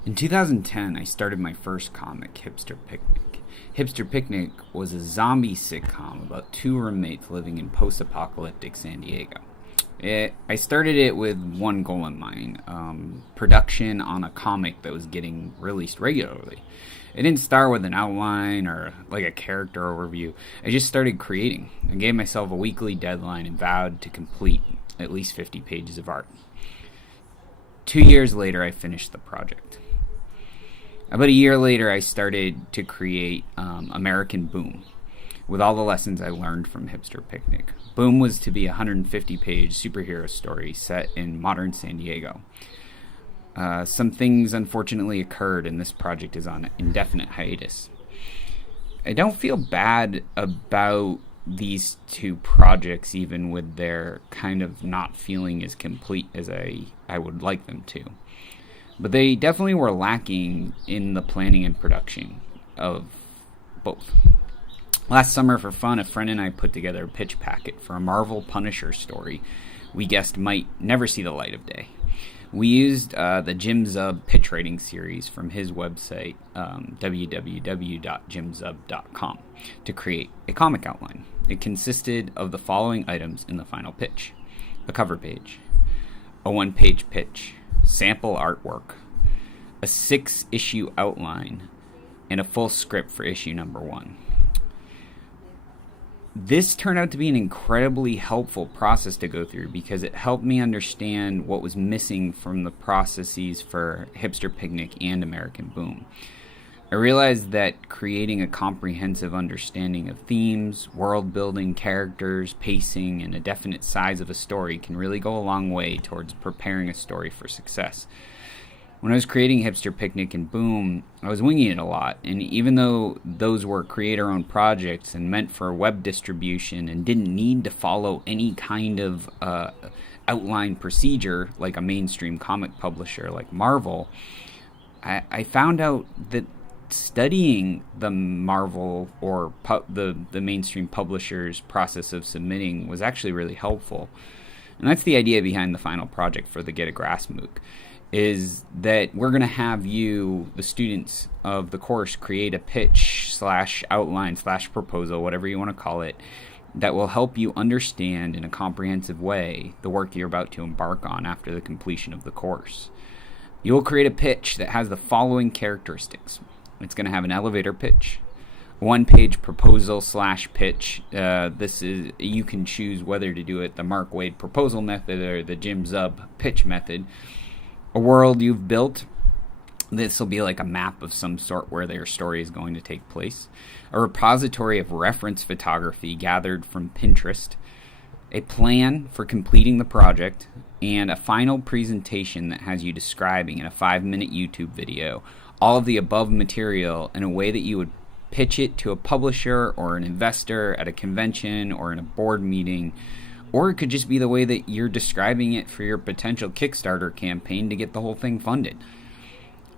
In 2010, I started my first comic, Hipster Picnic. Hipster Picnic was a zombie sitcom about two roommates living in post-apocalyptic San Diego. I started it with one goal in mind, production on a comic that was getting released regularly. It didn't start with an outline or like a character overview. I just started creating. I gave myself a weekly deadline and vowed to complete at least 50 pages of art. 2 years later, I finished the project. About a year later, I started to create American Boom, with all the lessons I learned from Hipster Picnic. Boom was to be a 150-page superhero story set in modern San Diego. Some things unfortunately occurred, and this project is on indefinite hiatus. I don't feel bad about these two projects, even with their kind of not feeling as complete as I would like them to. But they definitely were lacking in the planning and production of both. Last summer, for fun, a friend and I put together a pitch packet for a Marvel Punisher story we guessed might never see the light of day. We used the Jim Zub pitch writing series from his website, www.jimzub.com, to create a comic outline. It consisted of the following items in the final pitch: a cover page, a one-page pitch, sample artwork, a 6-issue outline, and a full script for issue number 1. This turned out to be an incredibly helpful process to go through because it helped me understand what was missing from the processes for Hipster Picnic and American Boom. I realized that creating a comprehensive understanding of themes, world building, characters, pacing, and a definite size of a story can really go a long way towards preparing a story for success. When I was creating Hipster Picnic and Boom, I was winging it a lot, and even though those were creator-owned projects and meant for web distribution and didn't need to follow any kind of outline procedure like a mainstream comic publisher like Marvel, I found out that studying the Marvel or the mainstream publisher's process of submitting was actually really helpful. And that's the idea behind the final project for the Get a Grass MOOC, is that we're going to have you, the students of the course, create a pitch / outline / proposal, whatever you want to call it, that will help you understand in a comprehensive way the work you're about to embark on after the completion of the course. You will create a pitch that has the following characteristics. It's going to have an elevator pitch, one-page proposal / pitch. This is, you can choose whether to do it the Mark Waid proposal method or the Jim Zub pitch method. A world you've built. This will be like a map of some sort where their story is going to take place. A repository of reference photography gathered from Pinterest. A plan for completing the project. And a final presentation that has you describing in a 5-minute YouTube video all of the above material in a way that you would pitch it to a publisher or an investor at a convention or in a board meeting. Or it could just be the way that you're describing it for your potential Kickstarter campaign to get the whole thing funded.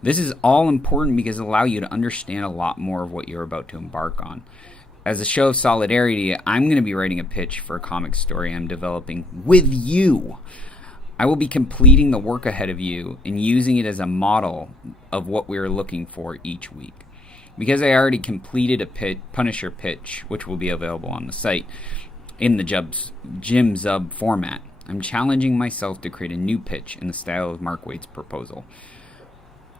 This is all important because it allows you to understand a lot more of what you're about to embark on. As a show of solidarity, I'm going to be writing a pitch for a comic story I'm developing with you. I will be completing the work ahead of you and using it as a model of what we're looking for each week. Because I already completed a Punisher pitch, which will be available on the site, in the Jim Zub format, I'm challenging myself to create a new pitch in the style of Mark Waid's proposal.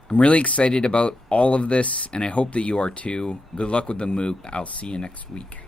I'm really excited about all of this, and I hope that you are too. Good luck with the MOOC. I'll see you next week.